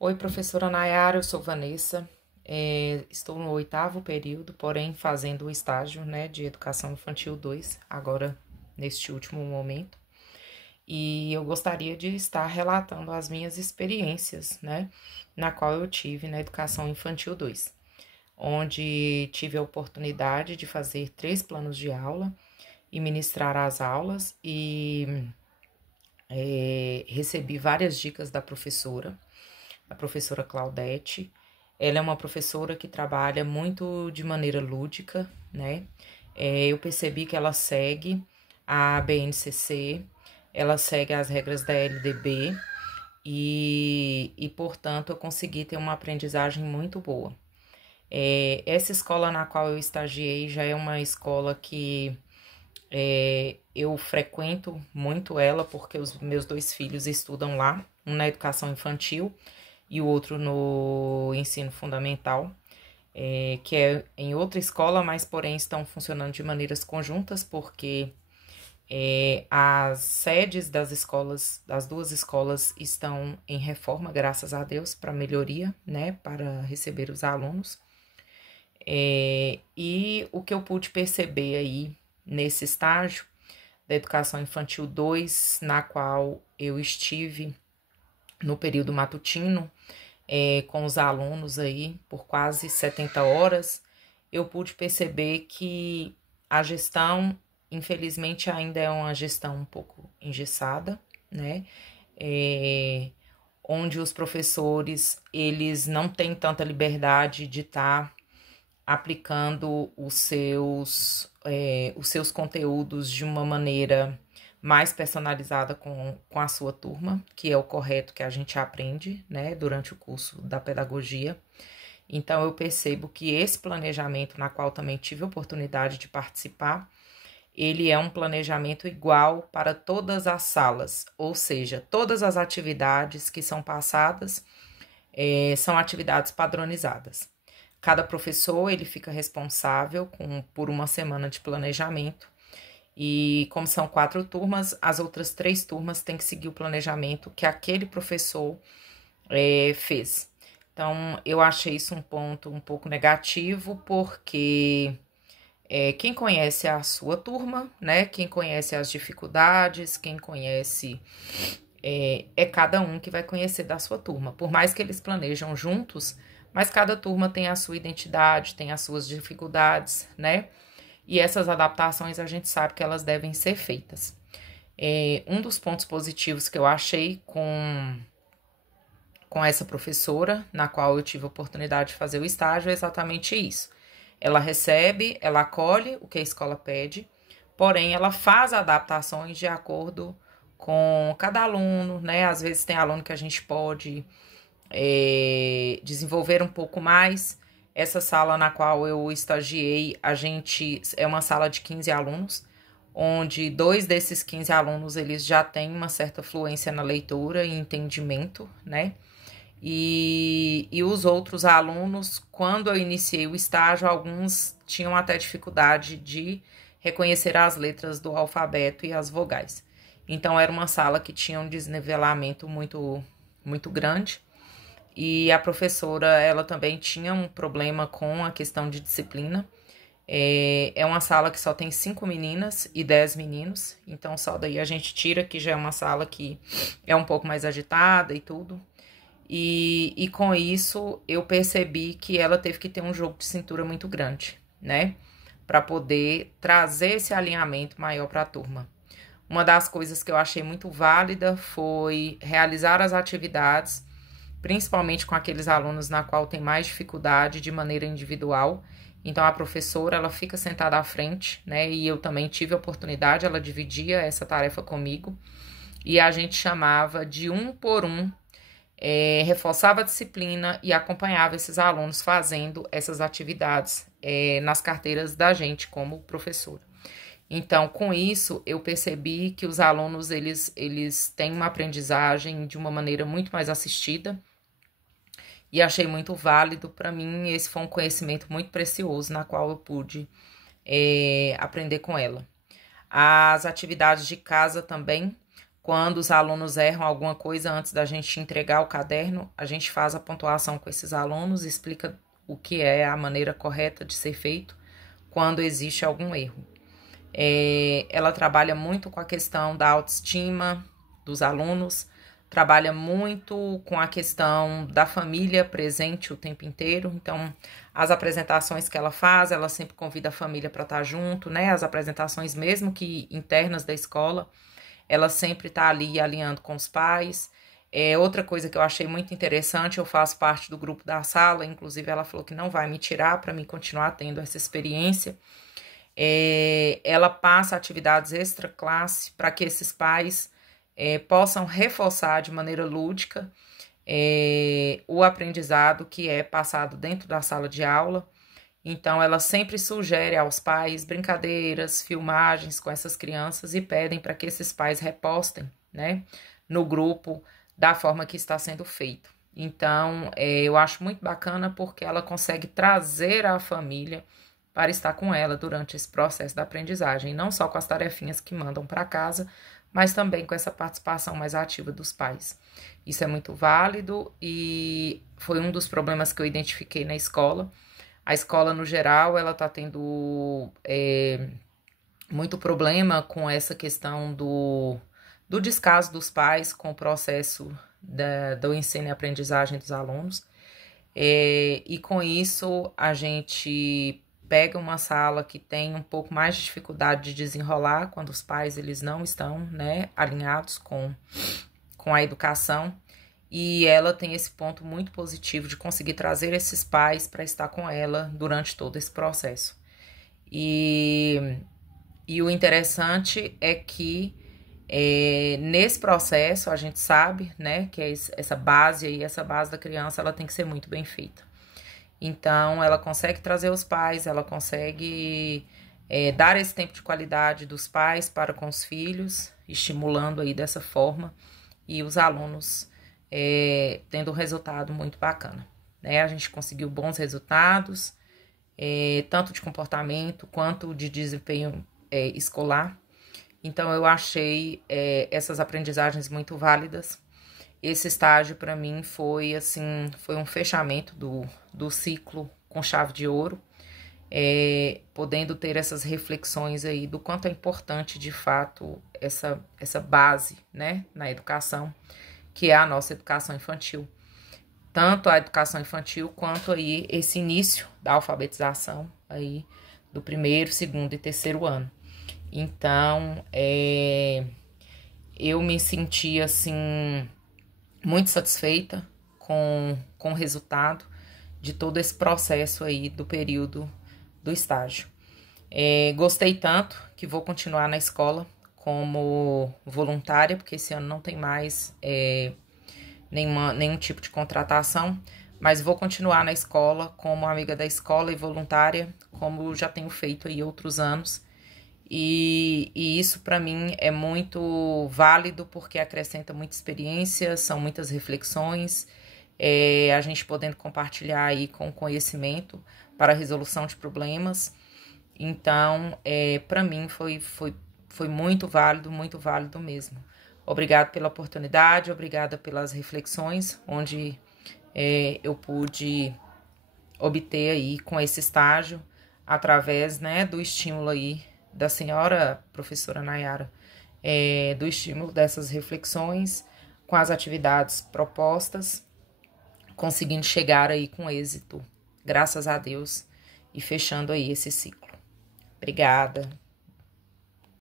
Oi, professora Nayara, eu sou Vanessa. Estou no 8º período, porém fazendo o estágio, né, de Educação Infantil 2, agora neste último momento. E eu gostaria de estar relatando as minhas experiências, né, na qual eu tive na Educação Infantil 2, onde tive a oportunidade de fazer 3 planos de aula e ministrar as aulas e recebi várias dicas da professora, a professora Claudete. Ela é uma professora que trabalha muito de maneira lúdica, né? Eu percebi que ela segue a BNCC, ela segue as regras da LDB portanto, eu consegui ter uma aprendizagem muito boa. Essa escola na qual eu estagiei já é uma escola que eu frequento muito ela, porque os meus 2 filhos estudam lá, um na educação infantil e o outro no ensino fundamental, que é em outra escola, mas porém estão funcionando de maneiras conjuntas, porque as sedes das escolas, das 2 escolas, estão em reforma, graças a Deus, para melhoria, né, para receber os alunos. E o que eu pude perceber aí nesse estágio da Educação Infantil 2, na qual eu estive no período matutino, com os alunos aí por quase 70 horas, eu pude perceber que a gestão, infelizmente, ainda é uma gestão um pouco engessada, né? Onde os professores, eles não têm tanta liberdade de estar aplicando os seus conteúdos de uma maneira mais personalizada com a sua turma, que é o correto que a gente aprende, né, durante o curso da pedagogia. Então, eu percebo que esse planejamento, na qual também tive a oportunidade de participar, ele é um planejamento igual para todas as salas, ou seja, todas as atividades que são passadas são atividades padronizadas. Cada professor, ele fica responsável por uma semana de planejamento. E como são 4 turmas, as outras 3 turmas têm que seguir o planejamento que aquele professor fez. Então, eu achei isso um ponto um pouco negativo, porque quem conhece a sua turma, né? Quem conhece as dificuldades, quem conhece é cada um que vai conhecer da sua turma. Por mais que eles planejam juntos, mas cada turma tem a sua identidade, tem as suas dificuldades, né? E essas adaptações a gente sabe que elas devem ser feitas. Um dos pontos positivos que eu achei com essa professora, na qual eu tive a oportunidade de fazer o estágio, é exatamente isso. Ela recebe, ela acolhe o que a escola pede, porém ela faz adaptações de acordo com cada aluno, né? Às vezes tem aluno que a gente pode desenvolver um pouco mais. Essa sala na qual eu estagiei, a gente é uma sala de 15 alunos, onde 2 desses 15 alunos eles já têm uma certa fluência na leitura e entendimento, né? E os outros alunos, quando eu iniciei o estágio, alguns tinham até dificuldade de reconhecer as letras do alfabeto e as vogais. Então, era uma sala que tinha um desnivelamento muito grande. E a professora, ela também tinha um problema com a questão de disciplina. É uma sala que só tem 5 meninas e 10 meninos. Então, só daí a gente tira que já é uma sala que é um pouco mais agitada e tudo. E com isso, eu percebi que ela teve que ter um jogo de cintura muito grande, né? Para poder trazer esse alinhamento maior para a turma. Uma das coisas que eu achei muito válida foi realizar as atividades, principalmente com aqueles alunos na qual tem mais dificuldade de maneira individual. Então, a professora, ela fica sentada à frente, né? E eu também tive a oportunidade, ela dividia essa tarefa comigo. E a gente chamava de um por um, reforçava a disciplina e acompanhava esses alunos fazendo essas atividades nas carteiras da gente como professora. Então, com isso, eu percebi que os alunos, eles têm uma aprendizagem de uma maneira muito mais assistida e achei muito válido. Para mim, esse foi um conhecimento muito precioso, na qual eu pude aprender com ela. As atividades de casa também, Quando os alunos erram alguma coisa antes da gente entregar o caderno, a gente faz a pontuação com esses alunos, explica o que é a maneira correta de ser feito quando existe algum erro. Ela trabalha muito com a questão da autoestima dos alunos, trabalha muito com a questão da família presente o tempo inteiro. Então, as apresentações que ela faz, ela sempre convida a família para estar junto, né? As apresentações, mesmo que internas da escola, ela sempre está ali alinhando com os pais. Outra coisa que eu achei muito interessante, eu faço parte do grupo da sala, inclusive ela falou que não vai me tirar para mim continuar tendo essa experiência. Ela passa atividades extra-classe para que esses pais possam reforçar de maneira lúdica o aprendizado que é passado dentro da sala de aula. Então, ela sempre sugere aos pais brincadeiras, filmagens com essas crianças e pedem para que esses pais repostem, né, no grupo da forma que está sendo feito. Então, eu acho muito bacana porque ela consegue trazer a família para estar com ela durante esse processo da aprendizagem, não só com as tarefinhas que mandam para casa, mas também com essa participação mais ativa dos pais. Isso é muito válido e foi um dos problemas que eu identifiquei na escola. A escola, no geral, ela está tendo muito problema com essa questão do descaso dos pais com o processo do ensino e aprendizagem dos alunos. E com isso, a gente pega uma sala que tem um pouco mais de dificuldade de desenrolar quando os pais eles não estão, né, alinhados com a educação. E ela tem esse ponto muito positivo de conseguir trazer esses pais para estar com ela durante todo esse processo. E o interessante é que nesse processo a gente sabe, né, que essa base aí, essa base da criança, ela tem que ser muito bem feita. Então, ela consegue trazer os pais, ela consegue dar esse tempo de qualidade dos pais para com os filhos, estimulando aí dessa forma, e os alunos tendo um resultado muito bacana, né? A gente conseguiu bons resultados, tanto de comportamento quanto de desempenho escolar. Então, eu achei essas aprendizagens muito válidas. Esse estágio, para mim, foi um fechamento do ciclo com chave de ouro, podendo ter essas reflexões aí do quanto é importante, de fato, essa base, né, na educação, que é a nossa educação infantil. Tanto a educação infantil quanto aí esse início da alfabetização aí do 1º, 2º e 3º ano. Então, eu me senti, assim, muito satisfeita com o resultado de todo esse processo aí do período do estágio. Gostei tanto que vou continuar na escola como voluntária, porque esse ano não tem mais nenhum tipo de contratação, mas vou continuar na escola como amiga da escola e voluntária, como já tenho feito aí outros anos. E isso para mim é muito válido porque acrescenta muita experiência, são muitas reflexões, a gente podendo compartilhar aí com conhecimento para a resolução de problemas. Então, para mim foi muito válido mesmo. Obrigada pela oportunidade, obrigada pelas reflexões, onde eu pude obter aí com esse estágio, através, né, do estímulo aí da senhora professora Nayara, do estímulo dessas reflexões com as atividades propostas, conseguindo chegar aí com êxito, graças a Deus, e fechando aí esse ciclo. Obrigada.